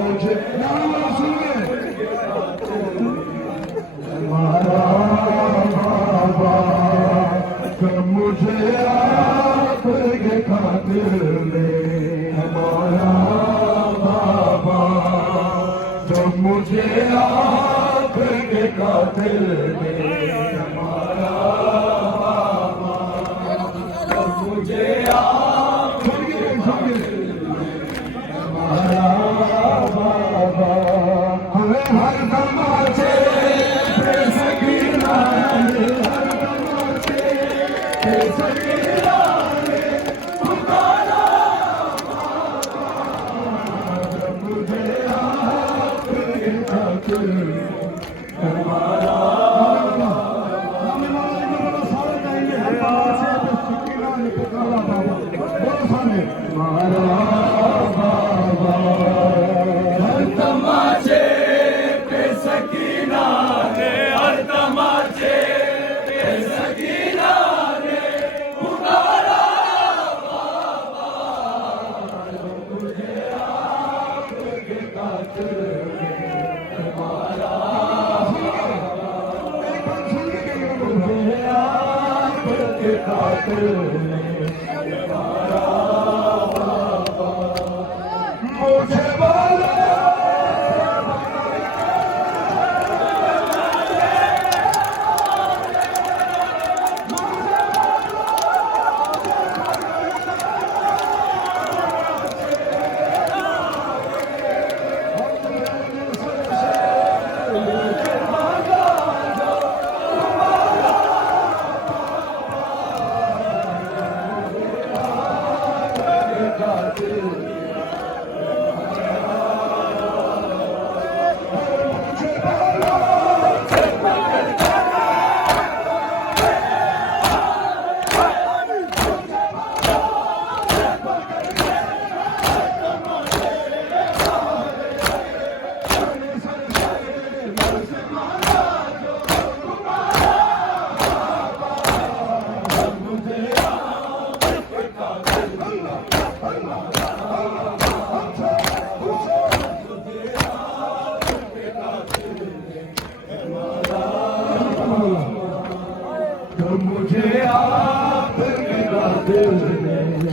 मुझे नाम सुनिए हमारा बाबा जब मुझे आपके खातिर ले हमारा बाबा जब मुझे आपके खातिर ले हमारा बाबा जब मुझे हर तमाचे सकीना हर तमाचे सकीना पुकारा मुझे आपके खातिर हमारा सारे कहेंगे हर तमाचे सकीना पुकारा बाबा बोलो सामने हमारा बाबा हर तमाचे पे सकीना ने हर तमाचे पे सकीना ने पुकारा बाबा मुझे आपके खातिर हमारा मुझे आपके खातिर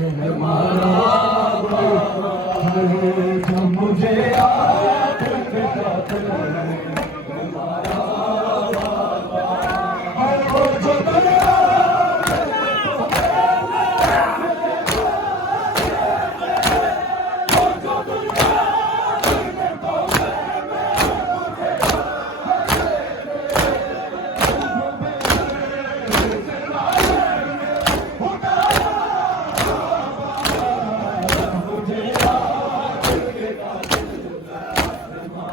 हमारा मुझे मुझे आपके खातिर हमारा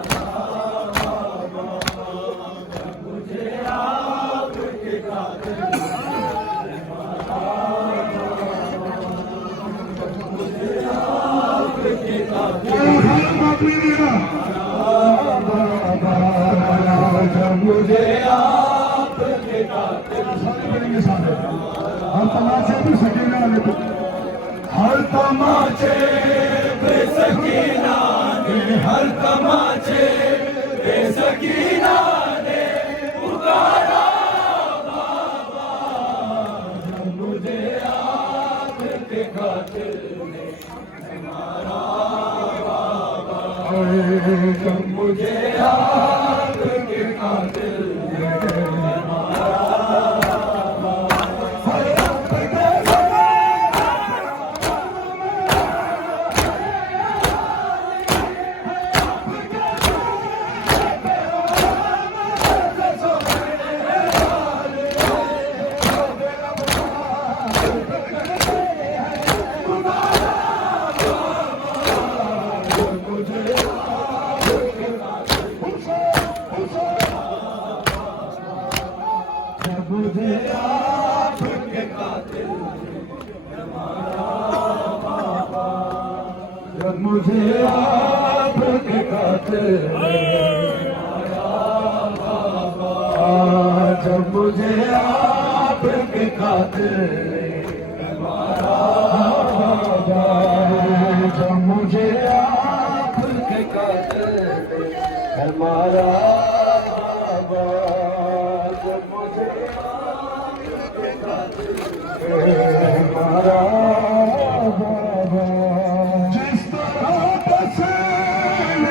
जब मुझे आपके खातिर हमारा मुझे आपके खातिर हर तमाचे पे सकीना ने हर तमाचे पे सकीना ने हर तमाचे पे सकीना ने पुकारा बाबा मुझे आपके खातिर हमारा बाबा जब मुझे आपके खातिर मुझे आपके खातिर हमारा बाबा जब मुझे आपके खातिर हमारा बाबा जब मुझे आपके खातिर हमारा बाबा जब मुझे आपके खातिर हमारा बाबा जो मुझे आपके खातिर हमारा बाबा जिस तरह पसंद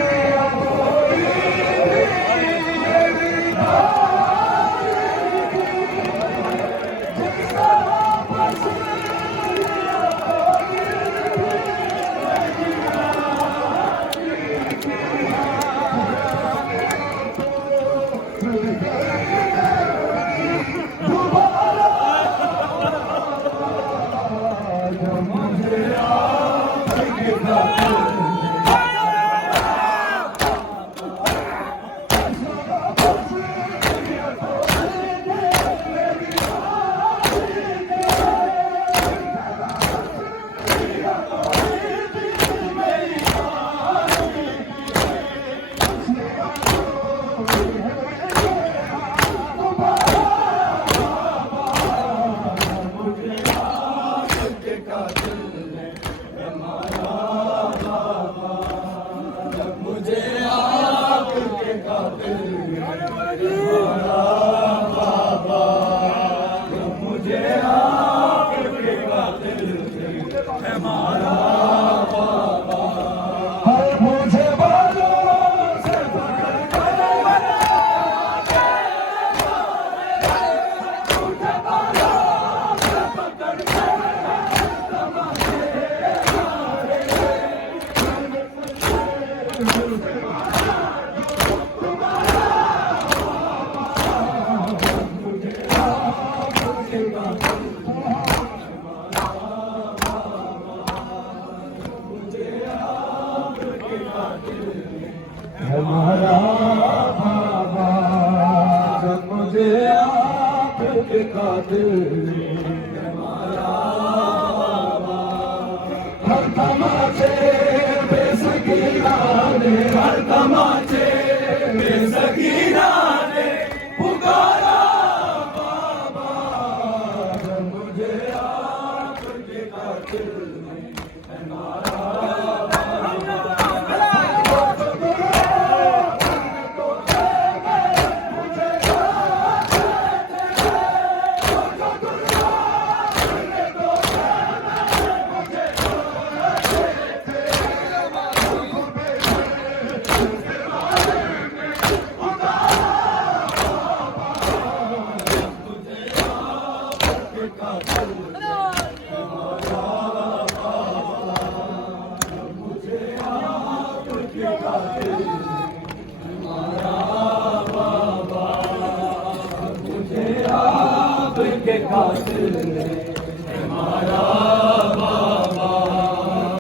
हमारा बाबा जब मुझे आपके खातिर हमारा बाबा हर तमाचे बेसकीना ने हर तमाचे बेसकीना ने पुकारा बाबा जब मुझे आपके खातिर हमारा के खातिर